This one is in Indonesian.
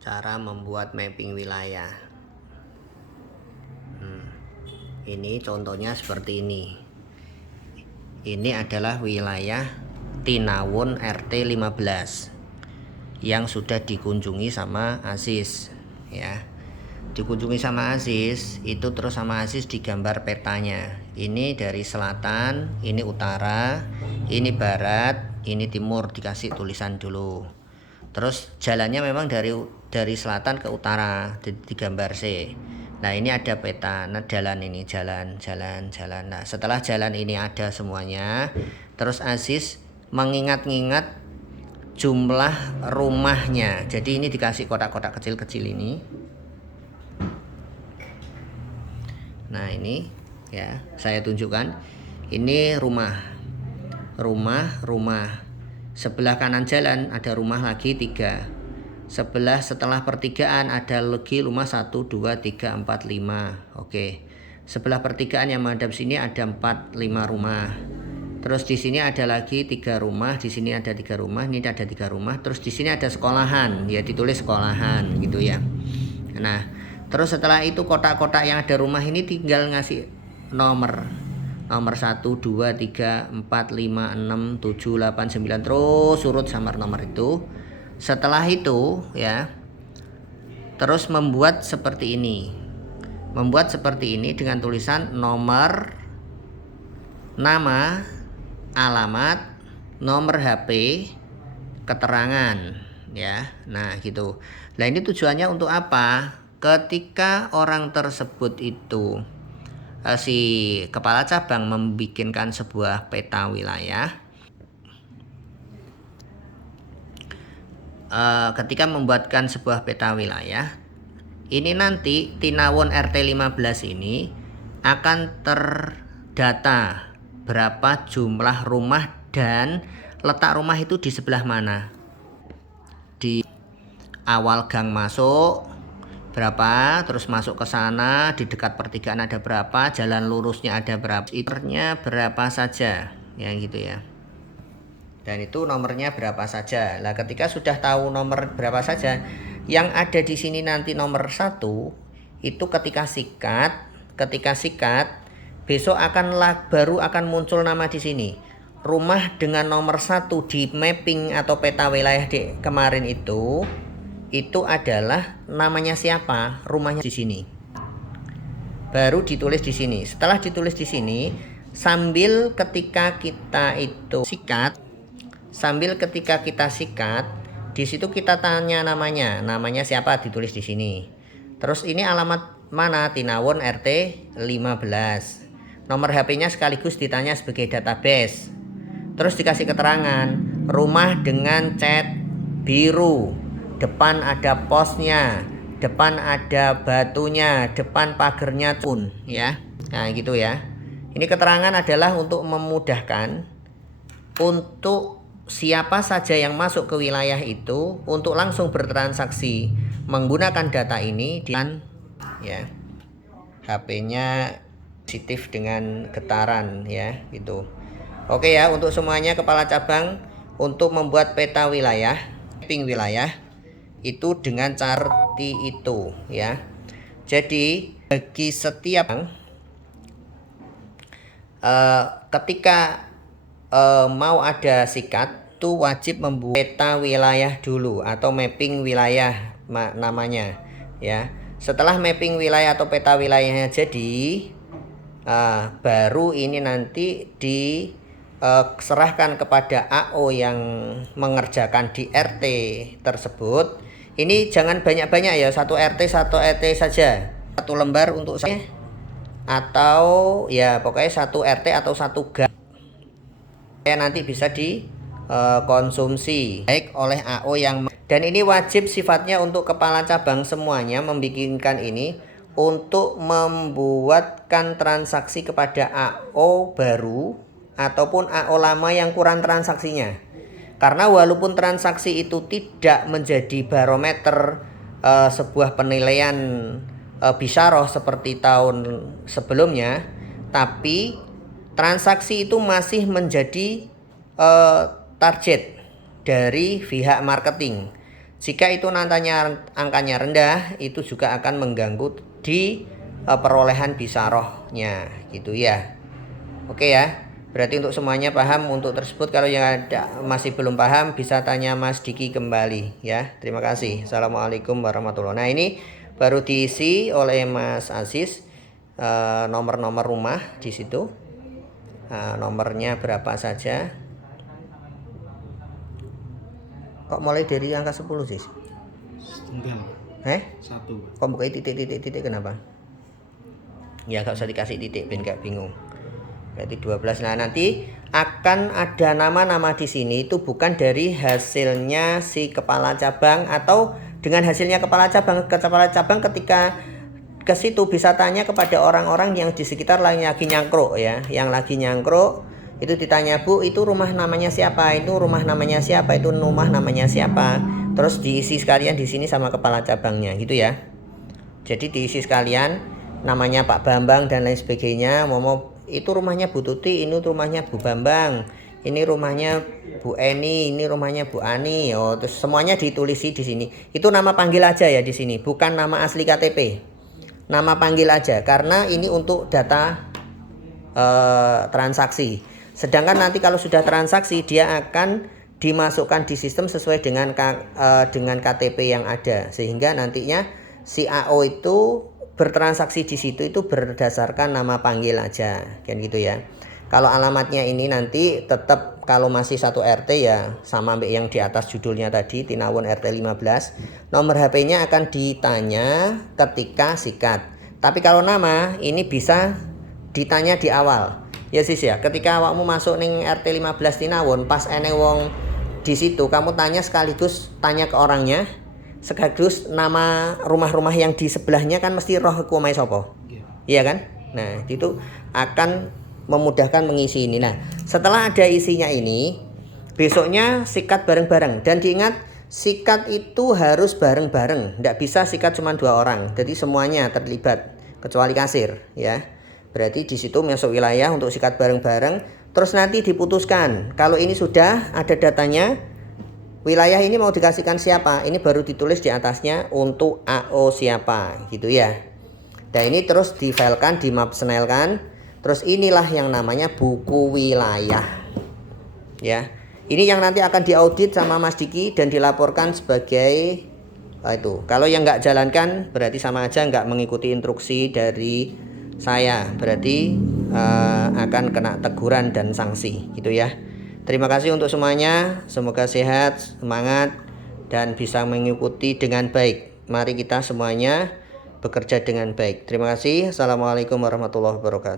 Cara membuat mapping wilayah. Ini contohnya seperti ini. Ini adalah wilayah Tinawun RT 15 yang sudah dikunjungi sama Aziz ya. Dikunjungi sama Aziz, itu terus sama Aziz digambar petanya. Ini dari selatan, ini utara, ini barat, ini timur, dikasih tulisan dulu. Terus jalannya memang dari selatan ke utara, digambar C. Nah, ini ada peta. Nah, jalan ini, jalan. Nah, setelah jalan ini ada semuanya, terus Aziz mengingat-ingat jumlah rumahnya. Jadi ini dikasih kotak-kotak kecil-kecil ini. Nah, ini ya, saya tunjukkan. Ini rumah. Sebelah kanan jalan ada rumah lagi 3. Setelah pertigaan ada lagi rumah 1, 2, 3, 4, 5. Oke. Sebelah pertigaan yang menghadap sini ada 4, 5 rumah. Terus di sini ada lagi 3 rumah, di sini ada 3 rumah, ini ada 3 rumah. Terus di sini ada sekolahan, ya ditulis sekolahan gitu ya. Nah, terus setelah itu kotak-kotak yang ada rumah ini tinggal ngasih nomor 1, 2, 3, 4, 5, 6, 7, 8, 9 terus urut sama nomor itu. Setelah itu ya, terus membuat seperti ini. Membuat seperti ini dengan tulisan nomor, nama, alamat, nomor HP, keterangan ya. Nah, gitu. Nah, ini tujuannya untuk apa? Ketika orang tersebut itu si kepala cabang membikinkan sebuah peta wilayah, ketika membuatkan sebuah peta wilayah, ini nanti Tinawun RT 15 ini akan terdata berapa jumlah rumah dan letak rumah itu di sebelah mana. Di awal gang masuk berapa, terus masuk ke sana, di dekat pertigaan ada berapa, jalan lurusnya ada berapa, iternya berapa saja, ya gitu ya. Dan itu nomornya berapa saja. Nah, ketika sudah tahu nomor berapa saja, yang ada di sini nanti nomor 1 itu ketika sikat besok baru akan muncul nama di sini. Rumah dengan nomor 1 di mapping atau peta wilayah di kemarin itu adalah namanya siapa, rumahnya di sini. Baru ditulis di sini. Setelah ditulis di sini, sambil ketika kita sikat, di situ kita tanya namanya siapa, ditulis di sini. Terus ini alamat mana? Tinawun RT 15. Nomor HP-nya sekaligus ditanya sebagai database. Terus dikasih keterangan, rumah dengan cat biru, depan ada posnya, depan ada batunya, depan pagernya pun ya. Nah, gitu ya. Ini keterangan adalah untuk memudahkan untuk siapa saja yang masuk ke wilayah itu untuk langsung bertransaksi menggunakan data ini dan ya, HP-nya positif dengan getaran ya gitu. Oke ya, untuk semuanya kepala cabang untuk membuat peta wilayah, mapping wilayah itu dengan cara itu ya. Jadi bagi setiap ketika mau ada sikat itu wajib membuat peta wilayah dulu atau mapping wilayah namanya ya. Setelah mapping wilayah atau peta wilayahnya jadi, baru ini nanti diserahkan kepada AO yang mengerjakan di RT tersebut. Ini jangan banyak-banyak ya, satu RT saja, satu lembar untuk saya, atau ya pokoknya satu RT atau satu gang nanti bisa dikonsumsi baik oleh AO yang, dan ini wajib sifatnya untuk kepala cabang semuanya membikinkan ini untuk membuatkan transaksi kepada AO baru ataupun AO lama yang kurang transaksinya. Karena walaupun transaksi itu tidak menjadi barometer sebuah penilaian bisyarah seperti tahun sebelumnya, tapi transaksi itu masih menjadi target dari pihak marketing. Jika itu angkanya rendah, itu juga akan mengganggu di perolehan bisarohnya gitu ya. Oke ya. Berarti untuk semuanya paham untuk tersebut. Kalau yang ada masih belum paham bisa tanya Mas Diki kembali ya. Terima kasih. Assalamualaikum warahmatullahi wabarakatuh. Nah, ini baru diisi oleh Mas Aziz nomor-nomor rumah di situ. Nomornya berapa saja? Kok mulai dari angka 10 sih? Setengah. 1. Kok buka titik kenapa? Ya gak usah dikasih titik biar gak bingung. Berarti 12. Nah, nanti akan ada nama-nama di sini itu bukan dari hasilnya si kepala cabang, atau dengan hasilnya kepala cabang ketika ke situ bisa tanya kepada orang-orang yang di sekitar lagi nyangkruk ya. Yang lagi nyangkruk itu ditanya, "Bu, itu rumah namanya siapa? Itu rumah namanya siapa? Itu rumah namanya siapa?" Terus diisi sekalian di sini sama kepala cabangnya gitu ya. Jadi diisi sekalian namanya Pak Bambang dan lain sebagainya. Itu rumahnya Bu Tuti, ini rumahnya Bu Bambang, ini rumahnya Bu Eni, ini rumahnya Bu Ani. Oh, terus semuanya ditulisi di sini. Itu nama panggil aja ya di sini, bukan nama asli KTP. Nama panggil aja karena ini untuk data transaksi. Sedangkan nanti kalau sudah transaksi dia akan dimasukkan di sistem sesuai dengan KTP yang ada, sehingga nantinya si AO itu bertransaksi di situ itu berdasarkan nama panggil aja, kan gitu ya. Kalau alamatnya ini nanti tetap kalau masih satu RT ya sama ambek yang di atas judulnya tadi, Tinawon RT 15. Nomor HP-nya akan ditanya ketika sikat. Tapi kalau nama ini bisa ditanya di awal. Ya sis ya, ketika awakmu masuk ning RT 15 Tinawon, pas ene wong di situ kamu tanya sekaligus tanya ke orangnya, sekaligus nama rumah-rumah yang di sebelahnya kan mesti roh ku omahe sapa. Iya kan? Nah, itu akan memudahkan mengisi ini. Nah, setelah ada isinya ini, besoknya sikat bareng-bareng. Dan diingat, sikat itu harus bareng-bareng. Tidak bisa sikat cuma 2 orang. Jadi semuanya terlibat kecuali kasir ya. Berarti di situ masuk wilayah untuk sikat bareng-bareng. Terus nanti diputuskan. Kalau ini sudah ada datanya, wilayah ini mau dikasihkan siapa, ini baru ditulis di atasnya untuk AO siapa gitu ya. Dan ini terus difilekan, dimapsnelkan. Terus inilah yang namanya buku wilayah ya. Ini yang nanti akan diaudit sama Mas Diki dan dilaporkan sebagai itu. Kalau yang nggak jalankan berarti sama aja nggak mengikuti instruksi dari saya, berarti akan kena teguran dan sanksi gitu ya. Terima kasih untuk semuanya, semoga sehat, semangat, dan bisa mengikuti dengan baik. Mari kita semuanya bekerja dengan baik. Terima kasih. Assalamualaikum warahmatullahi wabarakatuh.